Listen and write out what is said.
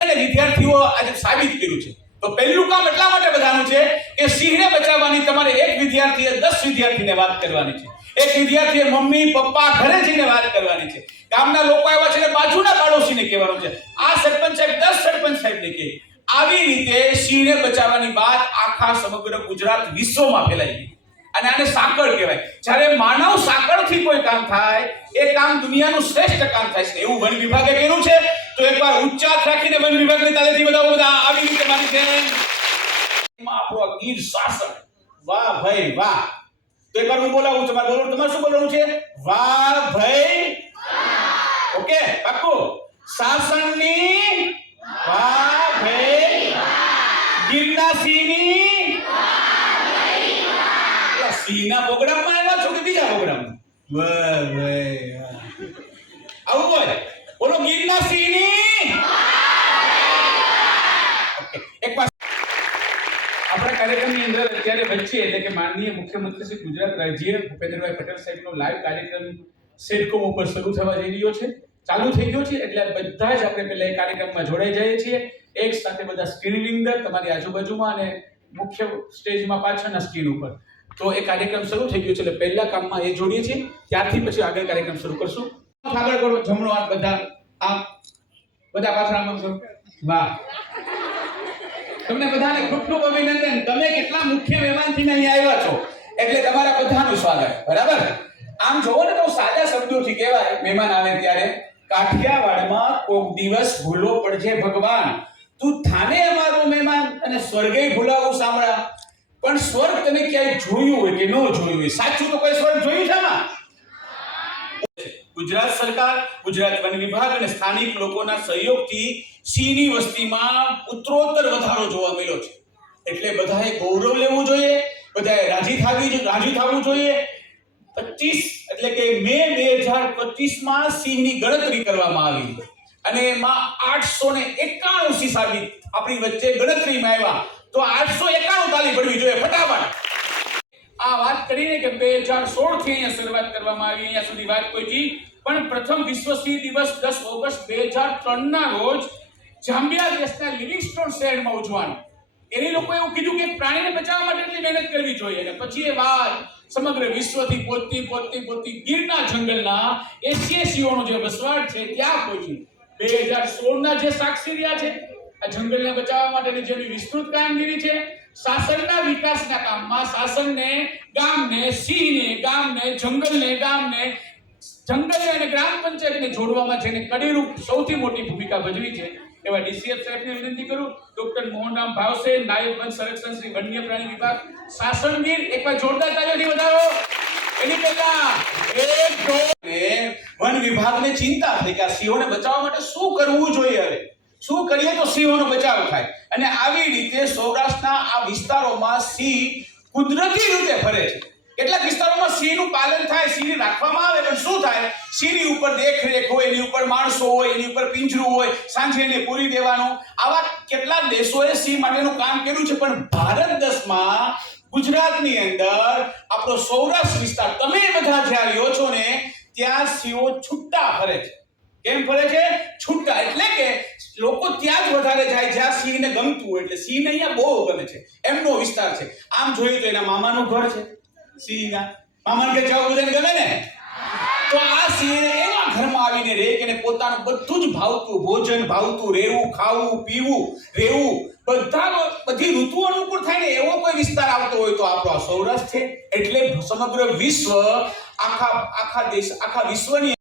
અને વિદ્યાર્થીઓ આજે સાબિત કર્યું છે. તો પહેલું કામ એટલા માટે બધાનું છે કે સિંહને બચાવવાની તમારે એક વિદ્યાર્થીએ દસ વિદ્યાર્થીને વાત કરવાની છે. એક વિદ્યાર્થીએ મમ્મી, પપ્પા, ઘરે જઈને વાત કરવાની છે. ગામના લોકો આવ્યા છે ને બાજુના પાડોશીને કહેવાનું છે. આ સરપંચ સાહેબ, દસ સરપંચ સાહેબને કહે. આવી રીતે સિંહને બચાવવાની વાત આખા સમગ્ર ગુજરાત વિશ્વમાં ફેલાઈ ગઈ. અને આને સાંકળ કહેવાય. જ્યારે માનવ સાંકળથી કોઈ કામ થાય, એ કામ દુનિયાનું શ્રેષ્ઠ કામ થાય છે. એવું વન વિભાગે કર્યું છે. તો એકવાર ઉચ્ચાર રાખીને વન વિભાગની તાલેથી બધા બધા આવી રીતે મારી છે. આપણો ગીર શાસન. વાહ ભાઈ વાહ. તો એકવાર હું બોલાવું તમારે બોલવું તમારે શું બોલવાનું છે? વાહ ભાઈ ઓકે, પાક્કું. શાસનની વાહ ભાઈ ગીરના સિંહની પેલા પ્રોગ્રામમાં આવ્યા છો કે બીજા પ્રોગ્રામમાં? આવું હોય. બોલો ગીરના સિંહની એક વાર આપણા કાર્યક્રમની અંદર અત્યારે વચ્ચે એટલે કે માનનીય મુખ્યમંત્રી શ્રી ગુજરાત રાજ્ય ભૂપેન્દ્રભાઈ પટેલ સાહેબનો લાઈવ કાર્યક્રમ સેટકોમ ઉપર શરૂ થવા જઈ રહ્યો છે. ચાલુ થઈ ગયો છે એટલે બધા જ આપણે પહેલા એ કાર્યક્રમમાં જોડાઈ જઈએ છીએ. એક સાથે બધા સ્ક્રીનની અંદર તમારી આજુબાજુમાં અને મુખ્ય સ્ટેજમાં પાછળના સ્ક્રીન ઉપર. તો એ કાર્યક્રમ શરૂ થઈ ગયો છે એટલે પહેલા કામમાં એ જોડીએ છીએ. ત્યારથી પછી આગળ કાર્યક્રમ શરૂ કરશું. આગળ કરો, જમણો હાથ બધા. આમ બધા પાછળ આમ છો વાહ. તમને બધાને ખૂબ ખૂબ અભિનંદન. તમે કેટલા મુખ્ય મહેમાનથી અહીં આવ્યા છો? એટલે તમારા બધાનું સ્વાગત. બરાબર? આમ જોવો ને તો સાદા શબ્દોથી કહેવાય, મહેમાન આવે ત્યારે, કાઠિયાવાડમાં કોક દિવસ ભૂલો પડજે ભગવાન. તું થાને અમારો મહેમાન અને સ્વર્ગે ભૂલાવું સાંભળા. પણ સ્વર્ગ તમે ક્યાંય જોયું હોય કે ન જોયું હોય? સાચું તો કોઈ સ્વર્ગ જોયું છે આમાં? ગુજરાત સરકાર, ગુજરાત વન વિભાગ અને સ્થાનિક લોકોના સહયોગથી સિંહની વસ્તીમાં ઉત્તરોત્તર વધારો જોવા મળ્યો છે. એટલે બધાએ ગૌરવ લેવું જોઈએ, બધાએ રાજી થાવી રાજી થવું જોઈએ. પચીસ એટલે કે મે બે હજાર પચીસમાં સિંહની ગણતરી કરવામાં આવી. અને એમાં આઠસો ને એકાણું સિંહ સાબિત આપણી વચ્ચે ગણતરીમાં આવ્યા. તો આઠસો એકાણું તાલી પડવી જોઈએ, ફટાફટ. આ વાત કરીને કે બે હજાર સોળથી અહીંયા શરૂઆત કરવામાં આવી, અહીંયા સુધી વાત પહોંચી. પણ પ્રથમ વિશ્વ દિવસ દસ ઓગસ્ટ બે હજાર ત્રણ ના રોજ જાંબિયા દેશના લિવિંગસ્ટોન શહેરમાં ઉજવાનું એની લોકો એવું કીધું કે પ્રાણીને બચાવવા માટે એટલી મહેનત કરવી જોઈએ અને પછી એ વાત સમગ્ર વિશ્વથી પહોંચતી પહોંચતી પોતતી ગીરના જંગલના એશિય જે વસવાટ છે, ત્યાં પહોંચી બે હજાર સોળના જે સાક્ષી રહ્યા છે આ જંગલને બચાવવા માટેની જેની વિસ્તૃત કામગીરી છે. શાસનના વિકાસના કામમાં શાસનને ગામને, સિંહને, ગામને, જંગલને, ગામને જંગલ અને ગ્રામ પંચાયતને જોડવામાં જેને કડીરૂપ સૌથી મોટી ભૂમિકા ભજવી છે. એવા ડીસીએફ સાહેબને વિનંતી કરું. ડોક્ટર મોહનરામ ભાવસે, નાયબ વન સંરક્ષણ શ્રી વન્ય પ્રાણી વિભાગ શાસનગીર એકવાર જોરદાર તાલીઓથી વધારો. એની પહેલા એક વન વિભાગને ચિંતા થઈ કે આ સિંહોને બચાવવા માટે શું કરવું જોઈએ હવે? શું કરીએ તો સિંહોનો બચાવ થાય. અને આવી રીતે સૌરાષ્ટ્રના આ વિસ્તારોમાં સિંહ કુદરતી રીતે ફરે છે. કેટલાક વિસ્તારોમાં સિંહનું પાલન થાય, સિંહને રાખવામાં આવે, પણ શું થાય? સિંહની ઉપર દેખરેખ હોય, એની ઉપર માણસો હોય, એની ઉપર પિંજરું હોય, સાંજે એને પૂરી દેવાનું. આવા કેટલાક દેશોએ સિંહ માટેનું કામ કર્યું છે, પણ ભારત દેશમાં ગુજરાતની અંદર આપણો સૌરાષ્ટ્ર વિસ્તાર, તમે બધા જ્યાં રહ્યો છો ને, ત્યાં સિંહો છૂટા ફરે છે. કેમ ફરે છે? છૂટા. એટલે કે લોકો ત્યાં જ વધારે જાય જ્યાં સિંહને ગમતું એટલે સિંહને અહીંયા બહુ ગમે છે. એમનો વિસ્તાર છે. આમ જોયું તો એના મામાનું ઘર છે. સિંહના. મામાને કે જાવ બધાને ગમે ને? તો આ સિંહને એવા ઘરમાં આવીને રહે કે પોતાનું બધું જ ભાવતું ભોજન, ભાવતું રહેવું, ખાવું, પીવું, રહેવું બધા બધી ઋતુ અનુકૂળ થાય ને એવો કોઈ વિસ્તાર આવતો હોય તો આપણો આ સૌરાષ્ટ્ર છે. એટલે સમગ્ર વિશ્વ, આખા આખા દેશ આખા વિશ્વની